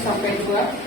sampai 2.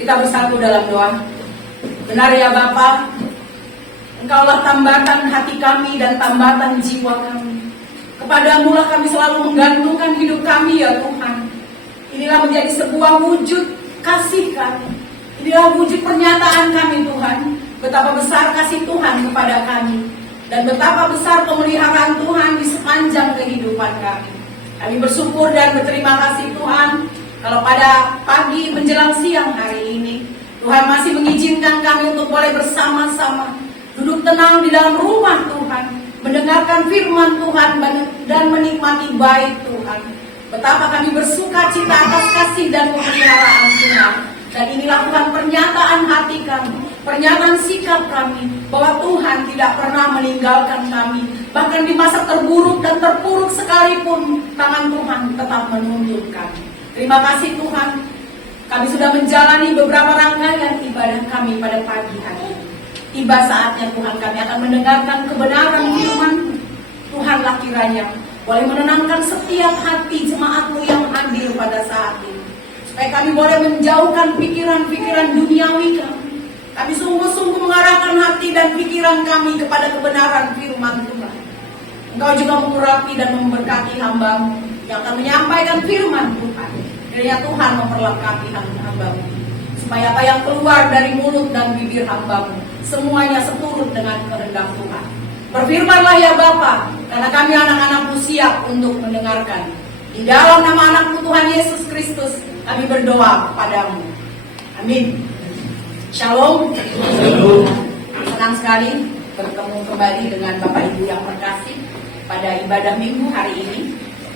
Kita bersatu dalam doa. Benar ya Bapa, Engkaulah tambatan hati kami dan tambatan jiwa kami. Kepadamu lah kami selalu menggantungkan hidup kami ya Tuhan. Inilah menjadi sebuah wujud kasih kami. Inilah wujud pernyataan kami Tuhan. Betapa besar kasih Tuhan kepada kami. Dan betapa besar pemeliharaan Tuhan di sepanjang kehidupan kami. Kami bersyukur dan berterima kasih Tuhan. Kalau pada pagi menjelang siang hari ini, Tuhan masih mengizinkan kami untuk boleh bersama-sama duduk tenang di dalam rumah Tuhan, mendengarkan firman Tuhan dan menikmati bait Tuhan. Betapa kami bersuka cita atas kasih dan pemeliharaan Tuhan. Dan inilah Tuhan pernyataan hati kami, pernyataan sikap kami, bahwa Tuhan tidak pernah meninggalkan kami. Bahkan di masa terburuk dan terpuruk sekalipun, tangan Tuhan tetap menuntun kami. Terima kasih Tuhan, kami sudah menjalani beberapa rangkaian ibadah kami pada pagi hari ini. Tiba saatnya Tuhan kami akan mendengarkan kebenaran firman. Tuhanlah kiranya boleh menenangkan setiap hati jemaat-Mu yang hadir pada saat ini. Supaya kami boleh menjauhkan pikiran-pikiran duniawi kami. Kami sungguh-sungguh mengarahkan hati dan pikiran kami kepada kebenaran firman Tuhan. Engkau juga mengurapi dan memberkati hamba-Mu yang akan menyampaikan firman Tuhan. Kiranya Tuhan memperlengkapi hamba-Mu, supaya apa yang keluar dari mulut dan bibir hamba-Mu semuanya seturut dengan kehendak Tuhan. Berfirmanlah ya Bapa, karena kami anak-anak-Mu siap untuk mendengarkan. Di dalam nama anak-Mu Tuhan Yesus Kristus kami berdoa kepadamu. Amin. Shalom. Senang sekali bertemu kembali dengan Bapak Ibu yang terkasih pada ibadah minggu hari ini.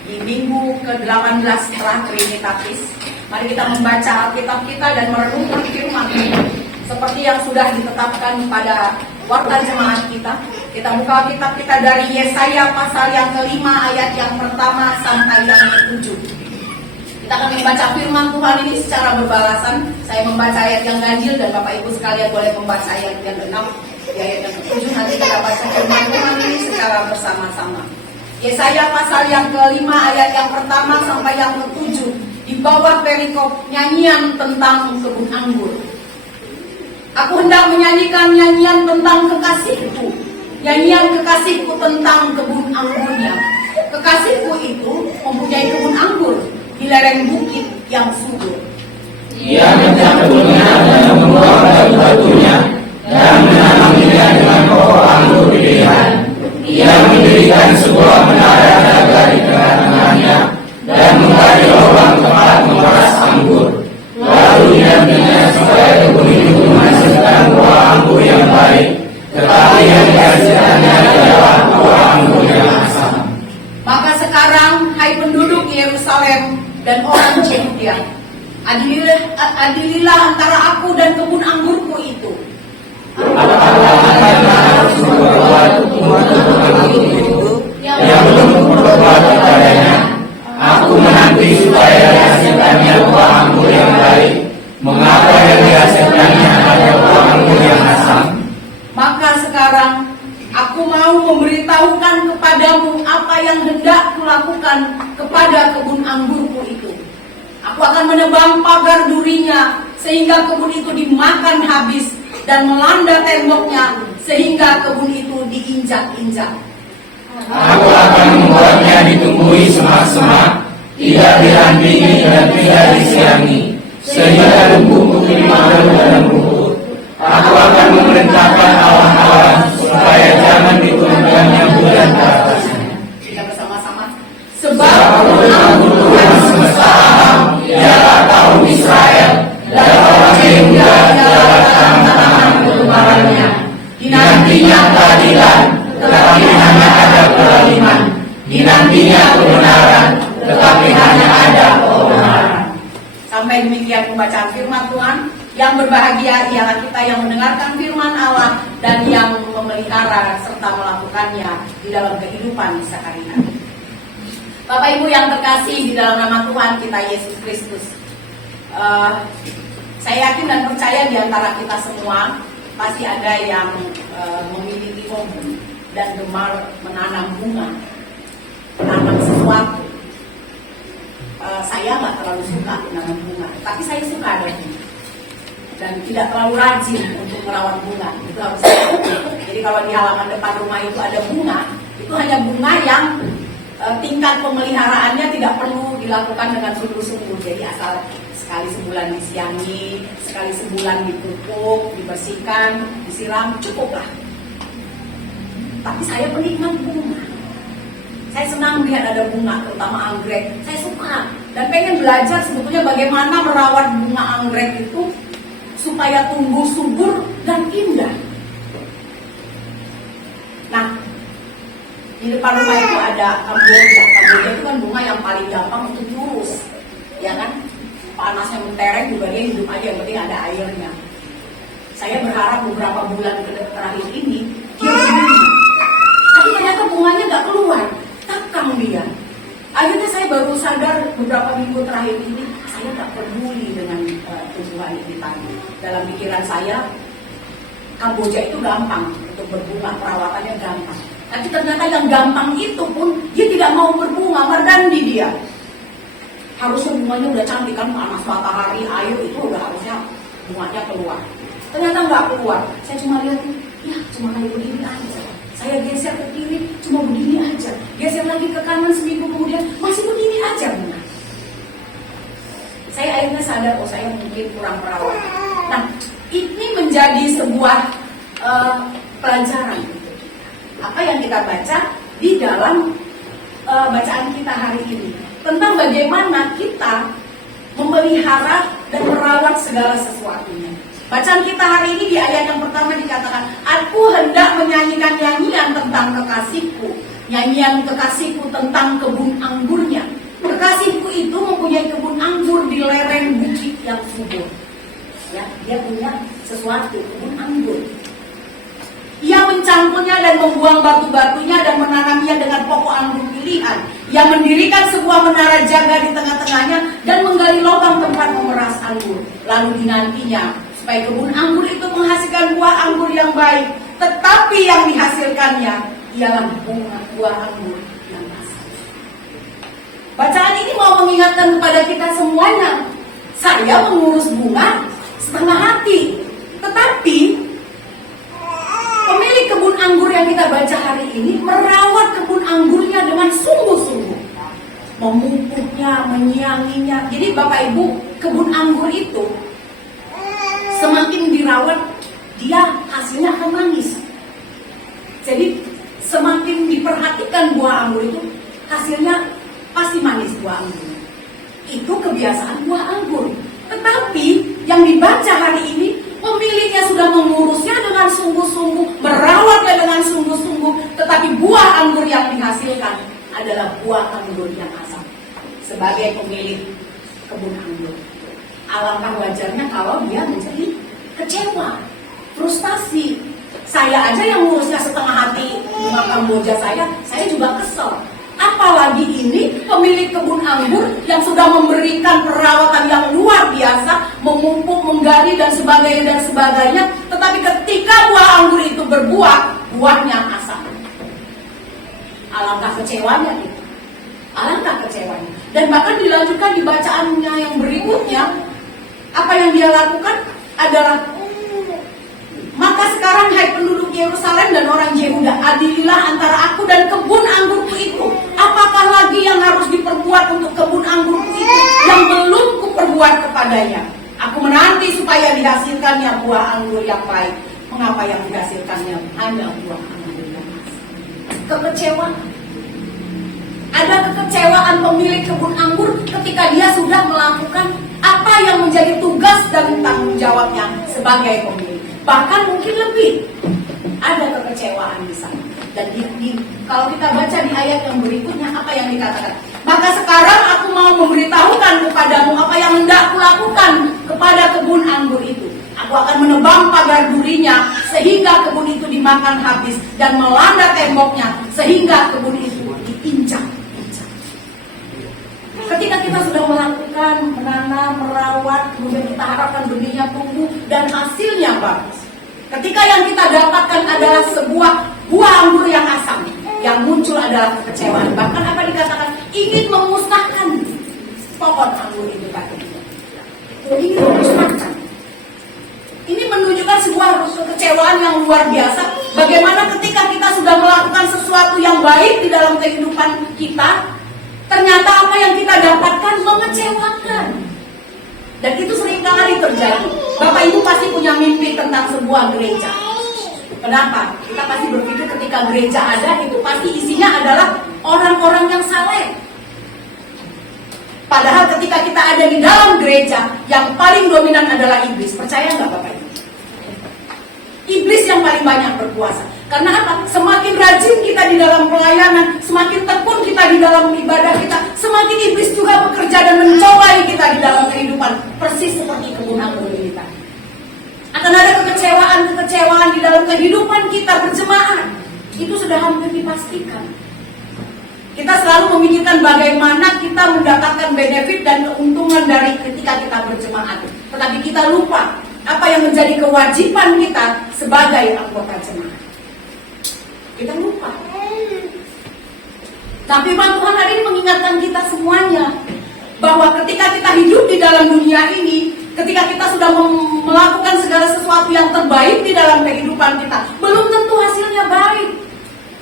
Di minggu ke-18 setelah Trinitatis, mari kita membaca Alkitab kita dan merenungkan firman Tuhan seperti yang sudah ditetapkan pada warta jemaat kita. Kita buka Alkitab kita dari Yesaya pasal yang ke-5 ayat yang pertama sampai yang ke-7. Kita akan membaca firman Tuhan ini secara berbalasan. Saya membaca ayat yang ganjil dan Bapak Ibu sekalian boleh membaca ayat yang ke-6, ayat yang ke-7. Nanti kita baca firman Tuhan ini secara bersama-sama. Yesaya pasal yang ke-5 ayat yang pertama sampai yang ke-7, di bawah perikop nyanyian tentang kebun anggur. Aku hendak menyanyikan nyanyian tentang kekasihku, nyanyian kekasihku tentang kebun anggurnya. Kekasihku itu mempunyai kebun anggur di lereng bukit yang subur. Ia mencampurnya dan membuang batu-batunya dan menanaminya dengan pokok anggur pilihan. Ia mendirikan sebuah menara jaga di tengah-tengahnya dan menggali lubang tempat mengeras anggur. Lalu didampinginya supaya kebun itu menghasilkan buah anggur yang baik, tetapi yang dihasilkannya adalah buah anggur yang asam. Maka sekarang, hai penduduk Yerusalem dan orang Yudea, adililah antara aku dan kebun anggurku itu. Harus berbuat kebun anggur itu yang belum berbuat kepadanya. Aku menanti supaya dihasilkannya buah anggur yang baik. Mengapa yang dihasilkannya adalah buah anggur yang asam? Maka sekarang aku mau memberitahukan kepadamu apa yang hendak kulakukan kepada kebun anggurku itu. Aku akan menebang pagar durinya sehingga kebun itu dimakan habis dan melanda temboknya sehingga kebun itu diinjak-injak. Aku akan membuatnya ditumbuhi semak-semak, tidak dirampingi dan tidak disiangi, sehingga tumbuh minimal dalam rumput. Aku akan memerintahkan awan-awan supaya jangan diturunkannya hujan ke atasnya. Kita bersama-sama. Sebab Tuhan semesta alam ialah kaum Israel dan orang Yehuda ialah tangan-tangan kebenarannya. Dinantinya keadilan, tetapi hanya ada kezaliman. Dinantinya kebenaran, tetapi hanya ada kebenaran. Sampai demikian pembacaan firman Tuhan. Yang berbahagia ialah kita yang mendengarkan firman Allah dan yang memelihara serta melakukannya di dalam kehidupan sehari-hari. Bapak Ibu yang terkasih di dalam nama Tuhan kita Yesus Kristus, saya yakin dan percaya di antara kita semua pasti ada yang memiliki hobi dan gemar menanam bunga, menanam sesuatu. Saya nggak terlalu suka menanam bunga, tapi saya suka ada bunga dan tidak terlalu rajin untuk merawat bunga. Itu harus saya. Jadi kalau di halaman depan rumah itu ada bunga, itu hanya bunga yang tingkat pemeliharaannya tidak perlu dilakukan dengan sungguh-sungguh. Jadi asal sekali sebulan disiangi, sekali sebulan dipupuk, dibersihkan, disiram, cukuplah. Tapi saya penikmat bunga. Saya senang melihat ada bunga, terutama anggrek. Saya suka dan pengen belajar sebetulnya bagaimana merawat bunga anggrek itu supaya tumbuh subur dan indah. Nah, di depan rumah itu ada kamboja. Kamboja itu kan bunga yang paling gampang untuk lurus, ya kan? Panasnya mentereng juga dia hidup aja, yang penting ada airnya. Saya berharap beberapa bulan terakhir ini dia berdiri, tapi ternyata bunganya nggak keluar, takang dia. Akhirnya saya baru sadar beberapa minggu terakhir ini saya nggak peduli dengan tumbuhan ini tadi. Dalam pikiran saya, kamboja itu gampang untuk berbunga, perawatannya gampang. Tapi ternyata yang gampang itu pun dia tidak mau berbunga, merdandi dia. Harusnya bunganya udah cantik kan, panas matahari, air itu udah harusnya bunganya keluar. Ternyata nggak keluar. Saya cuma lihat, ya cuma kayak begini aja. Saya geser ke kiri, cuma begini aja. Geser lagi ke kanan seminggu kemudian masih begini aja bunga. Saya akhirnya sadar, oh saya mungkin kurang perawat. Nah, ini menjadi sebuah pelajaran. Apa yang kita baca di dalam bacaan kita hari ini tentang bagaimana kita memelihara dan merawat segala sesuatunya. Bacaan kita hari ini di ayat yang pertama dikatakan, aku hendak menyanyikan nyanyian tentang kekasihku, nyanyian kekasihku tentang kebun anggurnya. Kekasihku itu mempunyai kebun anggur di lereng bukit yang subur. Ya, dia punya sesuatu, kebun anggur. Ia mencangkulnya dan membuang batu-batunya dan menanamnya dengan pokok anggur pilihan. Ia mendirikan sebuah menara jaga di tengah-tengahnya dan menggali lubang tempat memeras anggur. Lalu dinantinya supaya kebun anggur itu menghasilkan buah anggur yang baik. Tetapi yang dihasilkannya ialah buah anggur yang asam. Bacaan ini mau mengingatkan kepada kita semuanya. Saya mengurus bunga setengah hati. Tetapi pemilik kebun anggur yang kita baca hari ini merawat kebun anggurnya dengan sungguh-sungguh, memupuknya, menyianginya. Jadi Bapak Ibu, kebun anggur itu semakin dirawat, dia hasilnya akan manis. Jadi semakin diperhatikan buah anggur itu, hasilnya pasti manis buah anggur. Itu kebiasaan buah anggur. Tetapi yang dibaca hari ini, pemiliknya sudah mengurusnya dengan sungguh-sungguh, merawatnya dengan sungguh-sungguh, tetapi buah anggur yang dihasilkan adalah buah anggur yang asam. Sebagai pemilik kebun anggur, alangkah wajarnya kalau dia menjadi kecewa, frustasi. Saya aja yang ngurusnya setengah hati bunga kamboja saya juga kesel. Apalagi ini pemilik kebun anggur yang sudah memberikan perawatan yang luar biasa, memupuk, menggali dan sebagainya, tetapi ketika buah anggur itu berbuah, buahnya asam. Alangkah kecewanya itu. Alangkah kecewanya. Dan bahkan dilanjutkan di bacaannya yang berikutnya, apa yang dia lakukan adalah, maka sekarang hai penduduk Yerusalem dan orang Yehuda, adililah antara aku dan kebun anggurku itu. Apakah lagi yang harus diperbuat untuk kebun anggurku itu yang belum kuperbuat kepadanya? Aku menanti supaya dihasilkannya buah anggur yang baik. Mengapa yang dihasilkannya hanya buah anggur yang asam? Kekecewaan. Ada kekecewaan pemilik kebun anggur ketika dia sudah melakukan apa yang menjadi tugas dan tanggung jawabnya sebagai pemilik. Bahkan mungkin lebih. Ada kekecewaan di sana. Dan kalau kita baca di ayat yang berikutnya, apa yang dikatakan? Maka sekarang aku mau memberitahukan kepadamu apa yang hendak kulakukan kepada kebun anggur itu. Aku akan menebang pagar durinya sehingga kebun itu dimakan habis, dan melanda temboknya sehingga kebun itu diinjak. Ketika kita sudah melakukan, menanam, merawat, kemudian kita harapkan benihnya tumbuh dan hasilnya bagus. Ketika yang kita dapatkan adalah sebuah buah anggur yang asam, yang muncul adalah kekecewaan. Bahkan apa dikatakan? Ingin memusnahkan pohon anggur itu tadi. Ingin memusnahkan. Ini menunjukkan sebuah kekecewaan yang luar biasa. Bagaimana ketika kita sudah melakukan sesuatu yang baik di dalam kehidupan kita, ternyata apa yang kita dapatkan mengecewakan. Dan itu seringkali terjadi. Bapak Ibu pasti punya mimpi tentang sebuah gereja. Kenapa? Kita pasti berpikir ketika gereja ada, itu pasti isinya adalah orang-orang yang saleh. Padahal ketika kita ada di dalam gereja, yang paling dominan adalah iblis. Percaya nggak Bapak Ibu? Iblis yang paling banyak berkuasa. Karena apa? Semakin rajin kita di dalam pelayanan, semakin tekun kita di dalam ibadah kita, semakin iblis juga bekerja dan mencobai kita di dalam kehidupan. Persis seperti kebun anggur ini tadi. Akan ada kekecewaan di dalam kehidupan kita berjemaat. Itu sudah hampir dipastikan. Kita selalu memikirkan bagaimana kita mendapatkan benefit dan keuntungan dari ketika kita berjemaat. Tetapi kita lupa apa yang menjadi kewajiban kita sebagai anggota jemaat. Kita lupa. Tapi Tuhan hari ini mengingatkan kita semuanya bahwa ketika kita hidup di dalam dunia ini, ketika kita sudah melakukan segala sesuatu yang terbaik di dalam kehidupan kita, belum tentu hasilnya baik.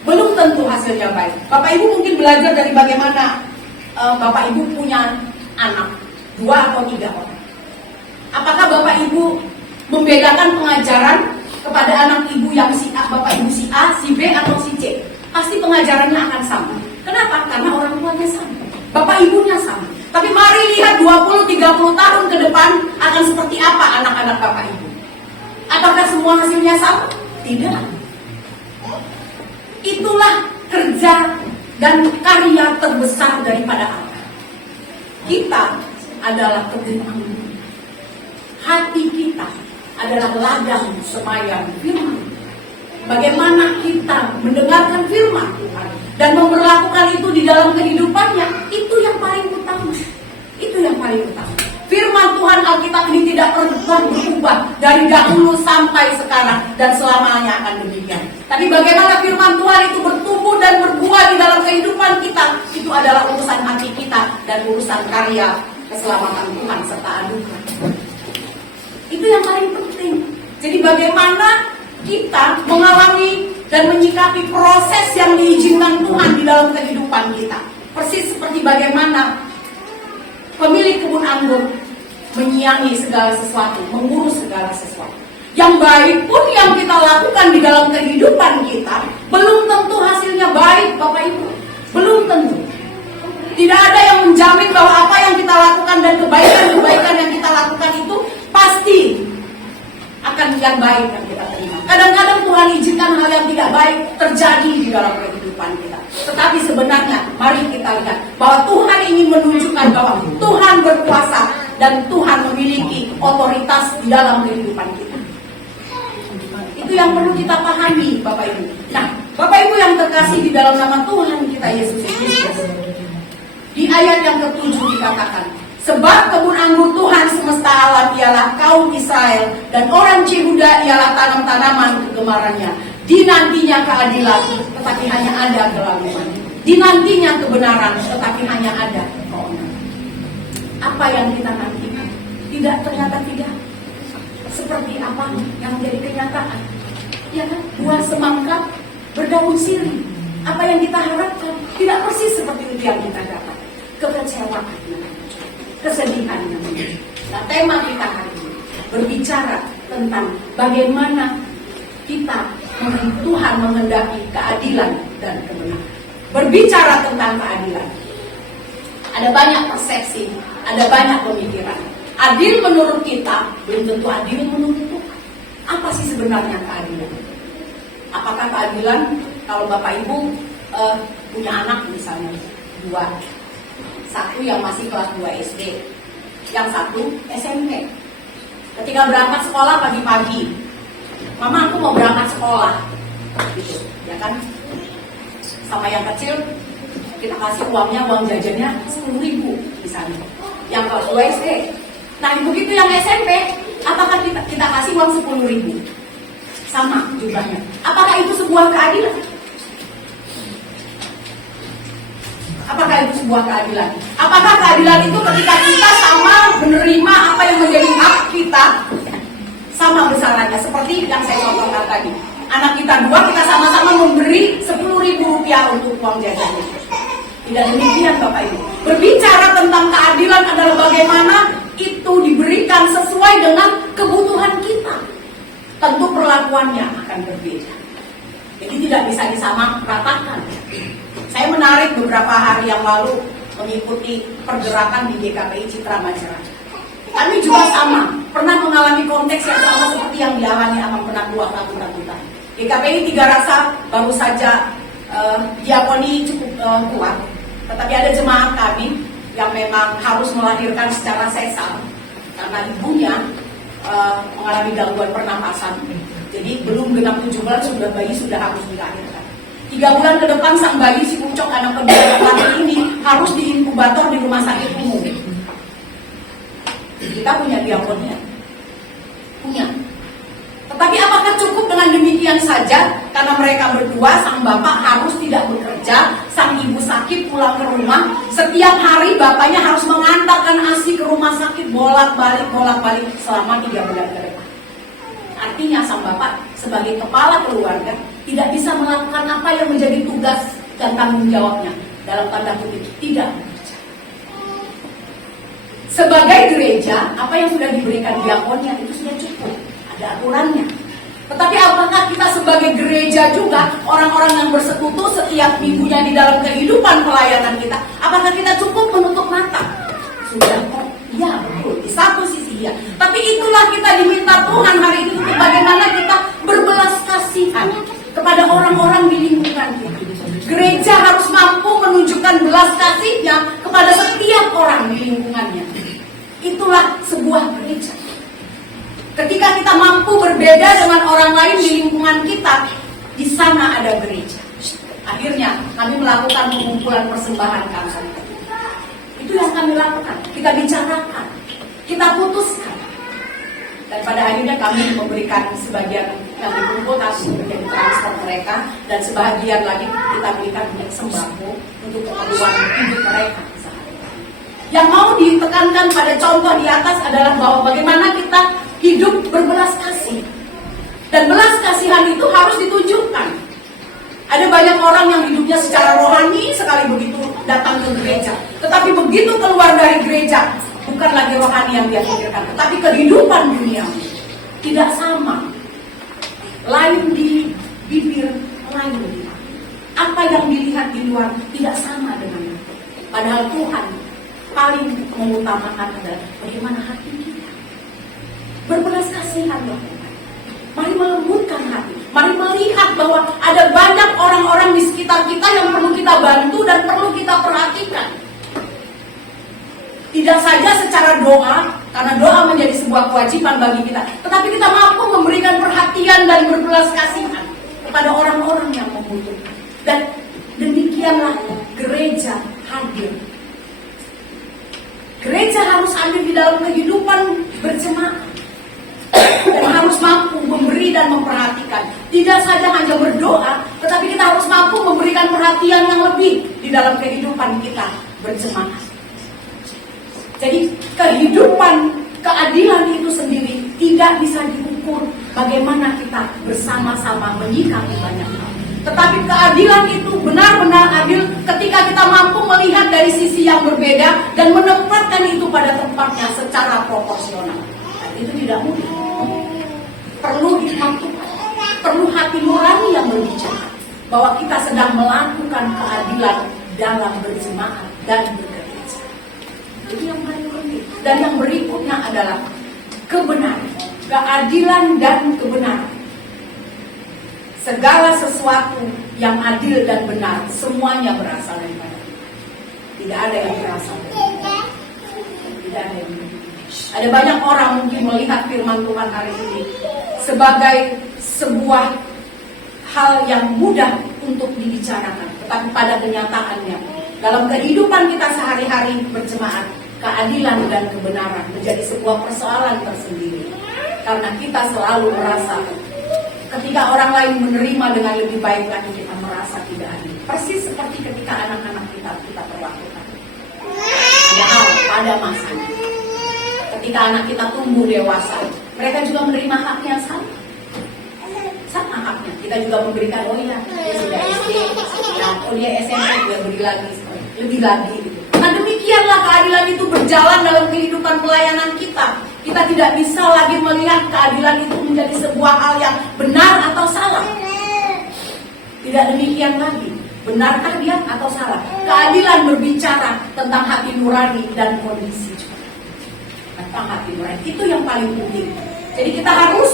Belum tentu hasilnya baik. Bapak Ibu mungkin belajar dari bagaimana Bapak Ibu punya anak 2 atau 3 orang. Apakah Bapak Ibu membedakan pengajaran kepada anak ibu yang si A, Bapak Ibu si A, si B, atau si C? Pasti pengajarannya akan sama. Kenapa? Karena orang tuanya sama, Bapak Ibunya sama. Tapi mari lihat 20-30 tahun ke depan akan seperti apa anak-anak Bapak Ibu. Apakah semua hasilnya sama? Tidak. Itulah kerja dan karya terbesar daripada Allah. Kita adalah kebun anggur. Hati kita adalah ladang semaian firman. Bagaimana kita mendengarkan firman Tuhan dan memperlakukan itu di dalam kehidupannya, itu yang paling utama. Itu yang paling utama. Firman Tuhan Alkitab ini tidak pernah berubah dari dahulu sampai sekarang dan selamanya akan demikian. Tapi bagaimana firman Tuhan itu bertumbuh dan berbuah di dalam kehidupan kita, itu adalah urusan hati kita dan urusan karya keselamatan Tuhan serta anugerah. Itu yang paling penting. Jadi bagaimana kita mengalami dan menyikapi proses yang diizinkan Tuhan di dalam kehidupan kita. Persis seperti bagaimana pemilik kebun anggur menyiangi segala sesuatu, mengurus segala sesuatu. Yang baik pun yang kita lakukan di dalam kehidupan kita belum tentu hasilnya baik, Bapak Ibu. Belum tentu. Tidak ada yang menjamin bahwa apa yang kita lakukan dan kebaikan-kebaikan yang kita lakukan itu pasti akan yang baik yang kita terima. Kadang-kadang Tuhan izinkan hal yang tidak baik terjadi di dalam kehidupan kita. Tetapi sebenarnya mari kita lihat bahwa Tuhan ingin menunjukkan bahwa Tuhan berkuasa dan Tuhan memiliki otoritas di dalam kehidupan kita. Itu yang perlu kita pahami, Bapak Ibu. Nah, Bapak Ibu yang terkasih di dalam nama Tuhan kita Yesus Kristus, di ayat yang ke-7 dikatakan, sebab kebun anggur Tuhan semesta alam ialah kaum Israel, dan orang Yehuda ialah tanam-tanaman kegemarannya. Dinantinya keadilan, tetapi hanya ada kelaluan. Dinantinya kebenaran, tetapi hanya ada keonaran. Apa yang kita nantikan? Ternyata tidak seperti apa yang menjadi kenyataan. Ya kan? Buah semangka berdaun sirih. Apa yang kita harapkan tidak persis seperti itu yang kita dapat. Kekecewaan, kesedihan. Nah, tema kita hari ini berbicara tentang bagaimana kita Tuhan menghendaki keadilan dan kebenaran. Berbicara tentang keadilan, ada banyak persepsi, ada banyak pemikiran. Adil menurut kita belum tentu adil menurut Tuhan. Apa sih sebenarnya keadilan? Apakah keadilan kalau Bapak Ibu punya anak misalnya 2, satu yang masih kelas 2 SD, yang satu SMP. Ketika berangkat sekolah pagi-pagi, Mama aku mau berangkat sekolah, gitu, ya kan? Sama yang kecil kita kasih uangnya, uang jajannya 10.000 misalnya. Yang kelas 2 SD. Nah begitu yang SMP, apakah kita kasih uang 10.000? Sama jumlahnya. Apakah itu sebuah keadilan? Apakah itu sebuah keadilan? Apakah keadilan itu ketika kita sama menerima apa yang menjadi hak kita sama besarannya? Seperti yang saya contohkan tadi. Anak kita 2, kita sama-sama memberi 10.000 rupiah untuk uang jajannya. Tidak demikian Bapak Ibu. Berbicara tentang keadilan adalah bagaimana itu diberikan sesuai dengan kebutuhan kita. Tentu perlakuannya akan berbeda. Jadi tidak bisa disamaratakan. Saya menarik beberapa hari yang lalu mengikuti pergerakan di GKPI Citra Majalaya. Kami juga sama, pernah mengalami konteks yang sama seperti yang dialami Amang Penatua Ragunan. GKPI Tiga Rasa baru saja diakoni cukup kuat, tetapi ada jemaat kami yang memang harus melahirkan secara sesar karena ibunya mengalami gangguan pernapasan. Jadi belum genap 7 bulan bayi sudah harus dilahirkan. 3 bulan ke depan sang bayi si Ucok anak kedua lahir ini harus diinkubator di rumah sakit umum. Kita punya diakonnya, punya. Tetapi apakah cukup dengan demikian saja? Karena mereka berdua, sang bapak harus tidak bekerja, sang ibu sakit pulang ke rumah. Setiap hari bapaknya harus mengantarkan ASI ke rumah sakit bolak-balik selama 3 bulan ke depan. Artinya sang bapak sebagai kepala keluarga tidak bisa melakukan apa yang menjadi tugas dan tanggung jawabnya. Dalam tanda kutip, tidak bekerja. Sebagai gereja, apa yang sudah diberikan diakonnya itu sudah cukup. Ada aturannya. Tetapi apakah kita sebagai gereja juga, orang-orang yang bersekutu setiap minggunya di dalam kehidupan pelayanan kita, apakah kita cukup menutup mata? Sudah kok? Iya, betul. Di satu sisi ya. Tapi itulah kita diminta Tuhan hari ini untuk bagaimana kita berbelas kasihan kepada orang-orang di lingkungan kita. Gereja harus mampu menunjukkan belas kasihnya kepada setiap orang di lingkungannya. Itulah sebuah gereja. Ketika kita mampu berbeda dengan orang lain di lingkungan kita, di sana ada gereja. Akhirnya kami melakukan pengumpulan persembahan kami. Itu yang kami lakukan. Kita bicarakan, kita putuskan. Dan pada akhirnya kami memberikan sebagian yang dikumpul harus menjadi transfer mereka, dan sebagian lagi kita berikan untuk sembako untuk keperluan hidup mereka. Yang mau ditekankan pada contoh di atas adalah bahwa bagaimana kita hidup berbelas kasih. Dan belas kasihan itu harus ditunjukkan. Ada banyak orang yang hidupnya secara rohani sekali begitu datang ke gereja, tetapi begitu keluar dari gereja, bukan bukan lagi rohani yang dia pikirkan, tetapi kehidupan dunia tidak sama. Lain di bibir, lain di hati. Apa yang dilihat di luar tidak sama dengan itu. Padahal Tuhan paling mengutamakan adalah bagaimana hati kita. Berbelas kasihan ya Tuhan. Mari melembutkan hati. Mari melihat bahwa ada banyak orang-orang di sekitar kita yang perlu kita bantu dan perlu kita perhatikan. Tidak saja secara doa, karena doa menjadi sebuah kewajiban bagi kita, tetapi kita mampu memberikan perhatian dan berbelas kasihan kepada orang-orang yang membutuhkan. Dan demikianlah gereja hadir. Gereja harus hadir di dalam kehidupan berjemaat dan harus mampu memberi dan memperhatikan. Tidak saja hanya berdoa, tetapi kita harus mampu memberikan perhatian yang lebih di dalam kehidupan kita berjemaat. Jadi kehidupan keadilan itu sendiri tidak bisa diukur bagaimana kita bersama-sama menyikapi banyak hal. Tetapi keadilan itu benar-benar adil ketika kita mampu melihat dari sisi yang berbeda dan menempatkan itu pada tempatnya secara proporsional. Dan itu tidak mudah. Perlu dimampukan. Perlu hati nurani yang berbicara bahwa kita sedang melakukan keadilan dalam berjemaat dan bergereja. Itu yang paling penting. Dan yang berikutnya adalah kebenaran, keadilan dan kebenaran. Segala sesuatu yang adil dan benar semuanya berasal daripada Allah. Tidak ada yang berasal dari Allah. Tidak ada yang berasal. Ada banyak orang mungkin melihat firman Tuhan hari ini sebagai sebuah hal yang mudah untuk dibicarakan, tetapi pada kenyataannya dalam kehidupan kita sehari-hari berjemaat, keadilan dan kebenaran menjadi sebuah persoalan tersendiri. Karena kita selalu merasa ketika orang lain menerima dengan lebih baik lagi, kita merasa tidak adil. Persis seperti ketika anak-anak kita perlakukan. Padahal pada masanya, ketika anak kita tumbuh dewasa, mereka juga menerima haknya sama haknya. Kita juga memberikan, oh ya, dia sudah SD, ya, oh dia SMP, dia beri lagi, lebih lagi gitu. Nah demikianlah keadilan itu berjalan dalam kehidupan pelayanan kita. Kita tidak bisa lagi melihat keadilan itu menjadi sebuah hal yang benar atau salah. Tidak demikian lagi. Benarkah dia atau salah? Keadilan berbicara tentang hati nurani dan kondisi. Tentang hati nurani. Itu yang paling penting. Jadi kita harus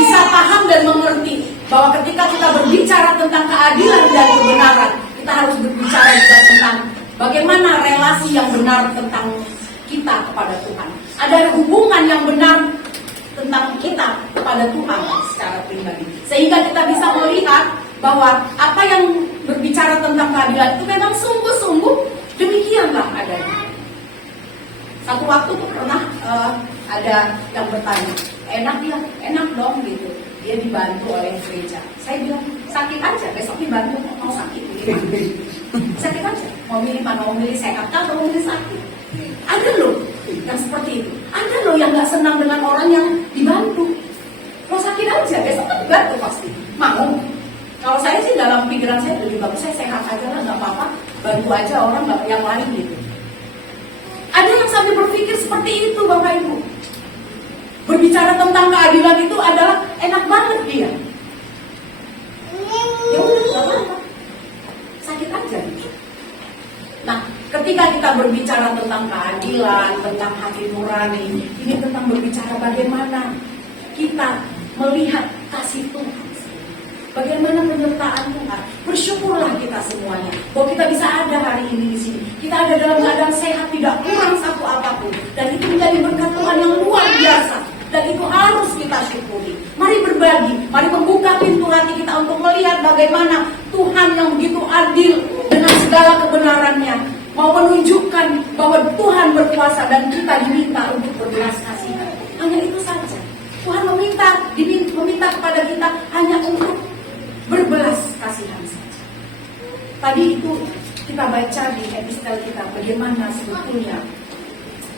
bisa paham dan mengerti bahwa ketika kita berbicara tentang keadilan dan kebenaran, kita harus berbicara juga tentang bagaimana relasi yang benar tentang kita kepada Tuhan. Ada hubungan yang benar tentang kita kepada Tuhan secara pribadi. Sehingga kita bisa melihat bahwa apa yang berbicara tentang keadilan itu memang sungguh-sungguh demikianlah adanya. Satu waktu tuh pernah ada yang bertanya, enak dong gitu. Dia dibantu oleh gereja. Saya bilang, sakit aja, besok dibantu, mau sakit milih sakit aja, mau milih mana, mau milih sehat atau mau milih sakit. Ada loh yang seperti itu. Ada loh yang gak senang dengan orang yang dibantu. Mau sakit aja, besok kan dibantu pasti. Mau. Kalau saya sih dalam pikiran saya lebih bagus saya sehat aja lah, gak apa-apa. Bantu aja orang yang lain gitu. Ada yang sampai berpikir seperti itu Bapak Ibu. Berbicara tentang keadilan itu adalah enak banget dia. Ya udah gak apa-apa. Sakit aja gitu. Nah, ketika kita berbicara tentang keadilan, tentang hati nurani, ini tentang berbicara bagaimana kita melihat kasih Tuhan. Bagaimana penyertaan Tuhan. Bersyukurlah kita semuanya bahwa kita bisa ada hari ini di sini. Kita ada dalam keadaan sehat, tidak kurang satu apapun. Dan itu menjadi berkat Tuhan yang luar biasa. Dan itu harus kita syukuri. Mari berbagi, mari membuka pintu hati kita untuk melihat bagaimana Tuhan yang begitu adil dengan segala kebenarannya mau menunjukkan bahwa Tuhan berkuasa dan kita diminta untuk berbelas kasihan. Hanya itu saja. Tuhan meminta kepada kita hanya untuk berbelas kasihan saja. Tadi itu kita baca di epistel kita bagaimana sebetulnya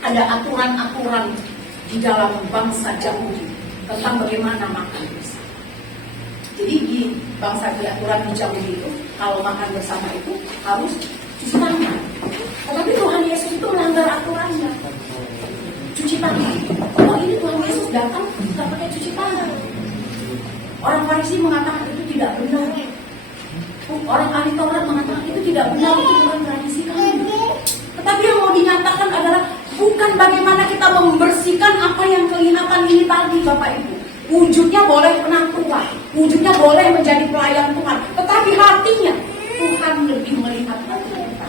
ada aturan-aturan di dalam bangsa Yahudi tentang bagaimana makan bersama. Jadi di bangsa aturan di Yahudi itu kalau makan bersama itu harus cuci tangan. Tetapi Tuhan Yesus itu melanggar aturannya. cuci tangan. Oh ini Tuhan Yesus datang nggak pakai cuci tangan. Orang Farisi mengatakan itu tidak benar. Orang ahli Taurat mengatakan itu tidak benar, itu bukan tradisi kami. Tetapi yang mau dinyatakan adalah bukan bagaimana kita membersihkan apa yang kelihatan ini tadi, Bapak Ibu. Wujudnya boleh penatuan, wujudnya boleh menjadi pelayan Tuhan, tetapi hatinya Tuhan lebih melihat hati kita.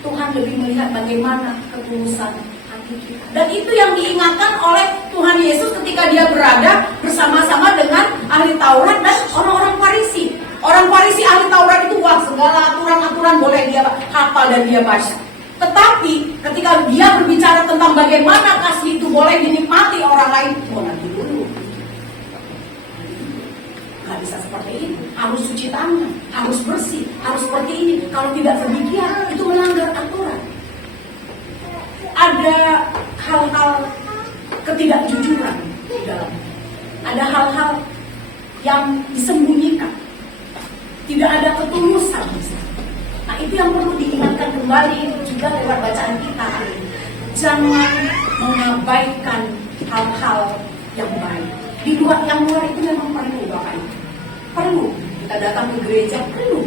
Tuhan lebih melihat bagaimana ketulusan hati kita. Dan itu yang diingatkan oleh Tuhan Yesus ketika dia berada bersama-sama dengan ahli Taurat dan orang-orang Farisi. Orang Farisi ahli Taurat itu wah segala aturan-aturan boleh dia hafal dan dia baca. Tetapi ketika dia berbicara tentang bagaimana kasih itu boleh dinikmati orang lain, oh nanti dulu. Gak bisa seperti ini, harus cuci tangan, harus bersih, harus seperti ini. Kalau tidak demikian, itu melanggar aturan. Ada hal-hal ketidakjujuran di dalamnya. Ada hal-hal yang disembunyikan. Tidak ada ketulusan. Nah itu yang perlu diingatkan kembali juga lewat bacaan kita hari ini. Jangan mengabaikan hal-hal yang baik. Di luar yang luar itu memang perlu, Bapak Ibu. Perlu. Kita datang ke gereja, perlu.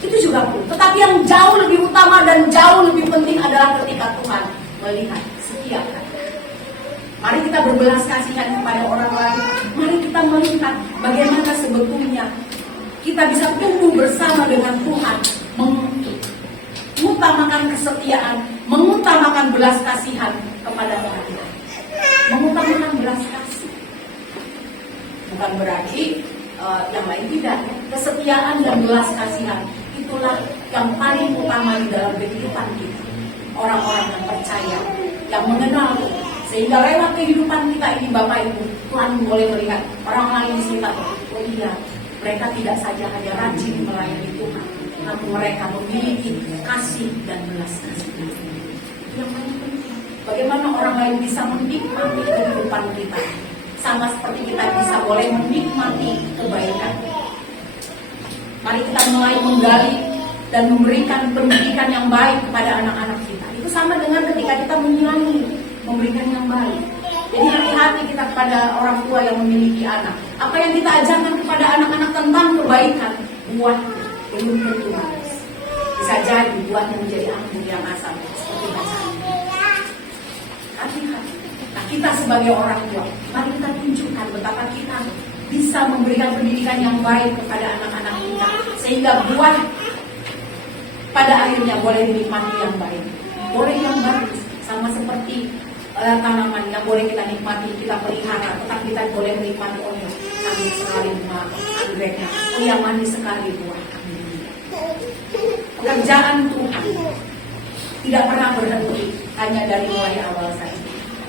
Itu juga perlu. Tetapi yang jauh lebih utama dan jauh lebih penting adalah ketika Tuhan melihat setiap kali. Mari kita berbelas kasihan kepada orang lain. Mari kita melihat bagaimana sebetulnya kita bisa tumbuh bersama dengan Tuhan, mengutamakan kesetiaan, mengutamakan belas kasihan kepada orang lain, mengutamakan belas kasih. Bukan berarti yang lain tidak. Kesetiaan dan belas kasihan itulah yang paling utama di dalam kehidupan kita. Orang-orang yang percaya, yang mengenal Tuhan. Sehingga lewat kehidupan kita ini Bapak Ibu, Tuhan boleh melihat orang lain di sekitar. Oh iya, mereka tidak saja hanya rajin melayani Tuhan, namun mereka memiliki kasih dan belas kasih. Yang paling penting, bagaimana orang lain bisa menikmati kehidupan kita, sama seperti kita bisa boleh menikmati kebaikan. Mari kita mulai menggali dan memberikan pendidikan yang baik kepada anak-anak kita. Itu sama dengan ketika kita menyilangi, memberikan yang baik. Jadi hati-hati kita kepada orang tua yang memiliki anak. Apa yang kita ajarkan kepada anak-anak tentang kebaikan, buah belum tentu manis. Bisa jadi buahnya menjadi anggur yang asam seperti bacaan. Hati-hati. Nah, kita sebagai orang tua, mari kita tunjukkan betapa kita bisa memberikan pendidikan yang baik kepada anak-anak kita, sehingga buah pada akhirnya boleh dinikmati yang baik, boleh yang bagus, sama seperti tanaman yang boleh kita nikmati, kita pelihara, tetapi kita boleh menikmati kami sekali bunga anggreknya, yang manis sekali buah kami. Pekerjaan Tuhan tidak pernah berhenti hanya dari mulai awal saja.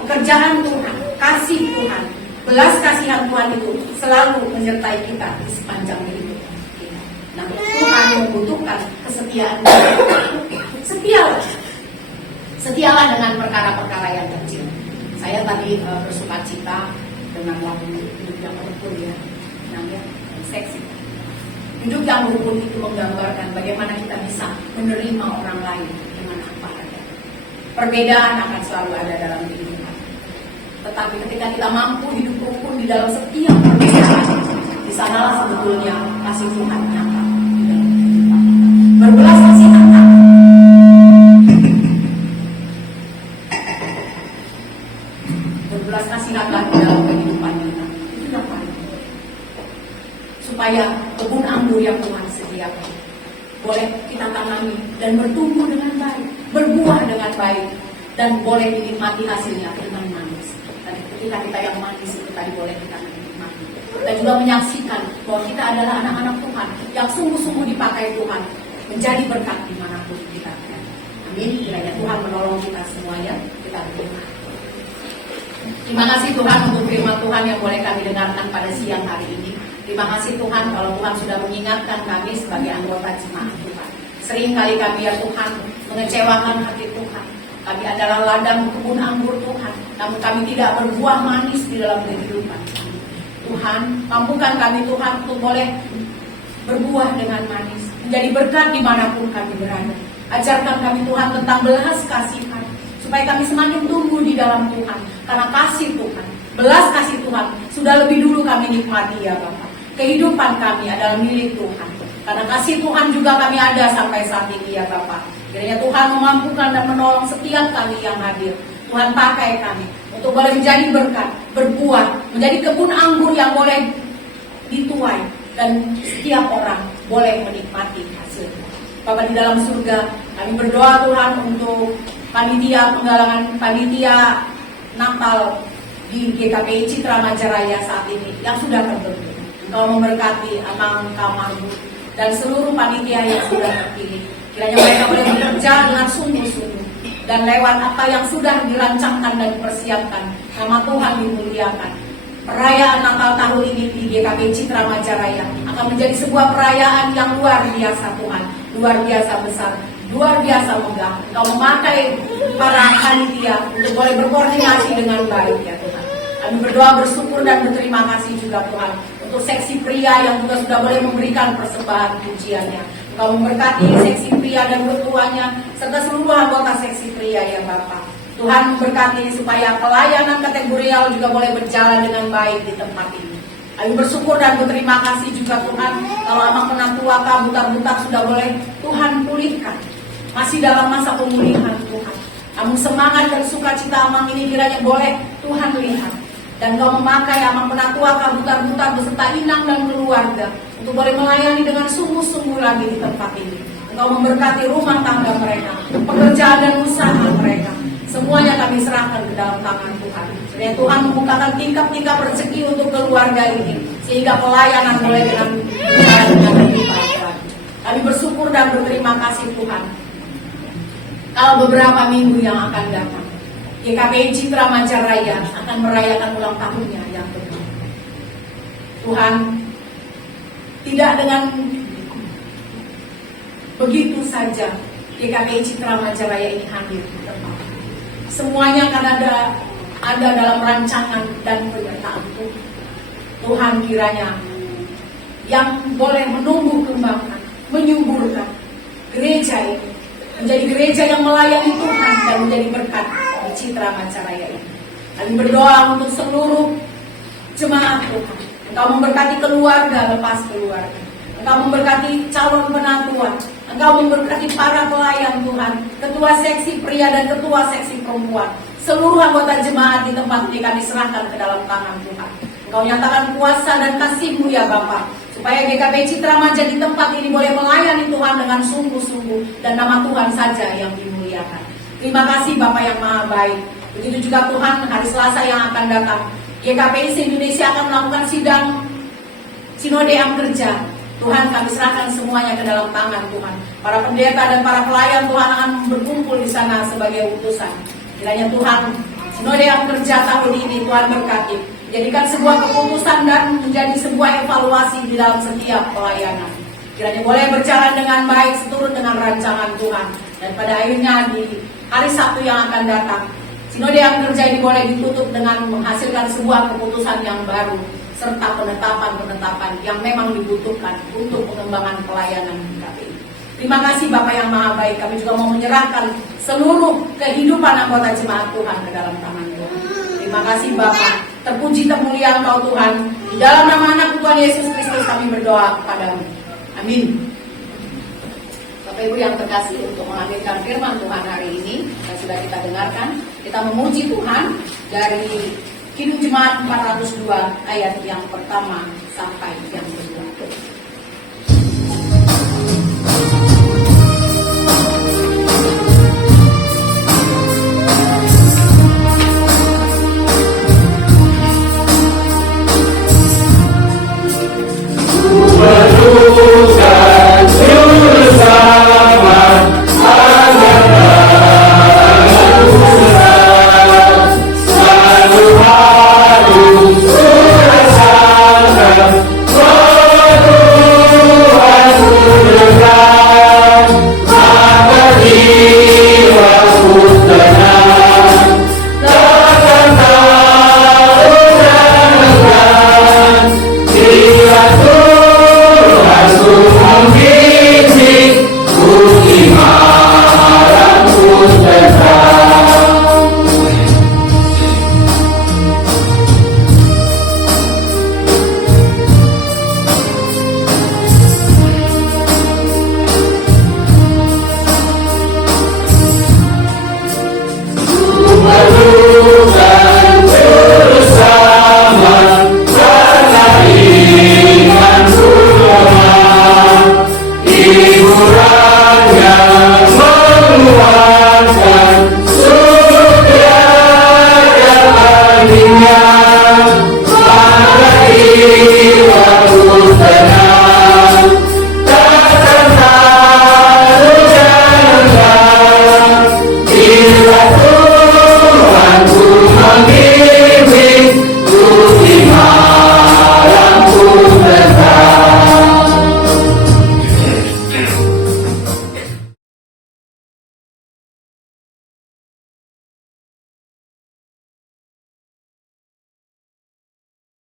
Pekerjaan Tuhan, kasih Tuhan, belas kasihan Tuhan itu selalu menyertai kita di sepanjang hidup kita. Nah, Tuhan membutuhkan kesetiaan. Setialah dengan perkara-perkara yang kecil. Saya tadi bersuka cita dengan lagu hidup yang rukun ya, namanya seksi. Hidup yang rukun itu menggambarkan bagaimana kita bisa menerima orang lain dengan apa adanya. Perbedaan akan selalu ada dalam kehidupan. Tetapi ketika kita mampu hidup rukun di dalam setiap perbedaan, di sanalah sebetulnya kasih Tuhan nyata di dalam kehidupan. Berbelas kasihan. Berbelas kasihanlah di dalam kehidupan kita. Itu yang paling penting. Supaya kebun anggur yang Tuhan sediakan boleh kita tanami dan bertumbuh dengan baik, berbuah dengan baik, dan boleh dinikmati hasilnya dengan manis. Dan ketika kita yang manis itu tadi boleh kita menikmati. Kita juga menyaksikan bahwa kita adalah anak-anak Tuhan yang sungguh-sungguh dipakai Tuhan menjadi berkat dimanapun kita berada. Amin. Kiranya Tuhan menolong kita semuanya. Kita berdoa. Terima kasih Tuhan untuk firman Tuhan yang boleh kami dengarkan pada siang hari ini. Terima kasih Tuhan kalau Tuhan sudah mengingatkan kami sebagai anggota jemaat Tuhan. Sering kali kami ya Tuhan mengecewakan hati Tuhan. Kami adalah ladang kebun anggur Tuhan, namun kami tidak berbuah manis di dalam kehidupan. Tuhan, mampukan kami Tuhan untuk boleh berbuah dengan manis, menjadi berkat dimanapun kami berada. Ajarkan kami Tuhan tentang belas kasihan, supaya kami semakin tumbuh di dalam Tuhan, karena kasih Tuhan, belas kasih Tuhan sudah lebih dulu kami nikmati ya Bapak. Kehidupan kami adalah milik Tuhan, karena kasih Tuhan juga kami ada sampai saat ini ya Bapak. Kiranya Tuhan memampukan dan menolong setiap kami yang hadir. Tuhan pakai kami untuk boleh menjadi berkat, berbuah, menjadi kebun anggur yang boleh dituai, dan setiap orang boleh menikmati hasilnya. Bapak di dalam surga, kami berdoa Tuhan untuk panitia penggalangan, panitia Natal di GKPI Citra Majaraya saat ini yang sudah terbentuk. Engkau memberkati Amang, Kamarbu, dan seluruh panitia yang sudah terpilih. Kiranya mereka boleh bekerja dengan sungguh-sungguh, dan lewat apa yang sudah dirancangkan dan dipersiapkan, nama Tuhan dimuliakan. Perayaan Natal tahun ini di GKPI Citra Majaraya akan menjadi sebuah perayaan yang luar biasa Tuhan, luar biasa besar, luar biasa megah. Engkau memakai para panitia untuk boleh berkoordinasi dengan baik ya Tuhan. Kami berdoa, bersyukur dan berterima kasih juga Tuhan untuk seksi pria yang juga sudah boleh memberikan persembahan pujiannya. Engkau memberkati seksi pria dan ketuanya serta seluruh anggota seksi pria ya Bapak. Tuhan memberkati supaya pelayanan kategorial juga boleh berjalan dengan baik di tempat ini. Kami bersyukur dan berterima kasih juga Tuhan, kalau Amang Menatuaka butak-butak sudah boleh Tuhan pulihkan. Masih dalam masa pemulihan Tuhan. Namun semangat dan sukacita Amang ini kiranya boleh Tuhan lihat. Dan Kau memakai Amang Menatuaka butak-butak beserta Inang dan keluarga untuk boleh melayani dengan sungguh-sungguh lagi di tempat ini. Engkau memberkati rumah tangga mereka, pekerjaan dan usaha mereka. Semuanya kami serahkan ke dalam tangan Tuhan. Dan Tuhan membukakan tingkap-tingkap rezeki untuk keluarga ini, sehingga pelayanan boleh dengan lebih baik lagi. Kami bersyukur dan berterima kasih Tuhan. Kalau beberapa minggu yang akan datang, GKPI Citra Majaraya akan merayakan ulang tahunnya yang kedua. Tuhan, tidak dengan begitu saja GKPI Citra Majaraya ini hadir di tempat. Semuanya akan ada dalam rancangan dan penyertaan Tuhan. Tuhan kiranya yang boleh menumbuh kembangkan, menyuburkan gereja ini menjadi gereja yang melayani Tuhan dan menjadi berkat di Citra Majaraya ini. Kami berdoa untuk seluruh jemaat Tuhan. Engkau memberkati keluarga lepas keluarga. Engkau memberkati calon penatua. Engkau memberkati para pelayan Tuhan, ketua seksi pria dan ketua seksi perempuan. Seluruh anggota jemaat di tempat ini kami serahkan ke dalam tangan Tuhan. Engkau nyatakan kuasa dan kasih-Mu ya Bapa, supaya GKPI Citra Maja di tempat ini boleh melayani Tuhan dengan sungguh-sungguh, dan nama Tuhan saja yang dimuliakan. Terima kasih Bapa yang Maha Baik. Begitu juga Tuhan, hari Selasa yang akan datang, GKPI se-Indonesia akan melakukan sidang Sinode Am Kerja. Tuhan, kami serahkan semuanya ke dalam tangan Tuhan. Para pendeta dan para pelayan Tuhan akan berkumpul di sana sebagai utusan. Kiranya Tuhan, Sinode Am Kerja tahun ini Tuhan berkati, jadikan sebuah keputusan dan menjadi sebuah evaluasi di dalam setiap pelayanan. Kiranya boleh berjalan dengan baik seturut dengan rancangan Tuhan. Dan pada akhirnya di hari Sabtu yang akan datang, Sinode Am Kerja ini boleh ditutup dengan menghasilkan sebuah keputusan yang baru, serta penetapan-penetapan yang memang dibutuhkan untuk pengembangan pelayanan GKPI. Terima kasih Bapak yang Maha Baik. Kami juga mau menyerahkan seluruh kehidupan anggota jemaat Tuhan ke dalam tangan Tuhan. Terima kasih Bapak. Terpuji termulia Engkau Tuhan. Di dalam nama anak Tuhan Yesus Kristus kami berdoa kepadamu. Amin. Bapak Ibu yang terkasih, untuk menghadirkan firman Tuhan hari ini yang sudah kita dengarkan, kita memuji Tuhan dari Kidung Jemaat 402 ayat yang pertama sampai yang kedua.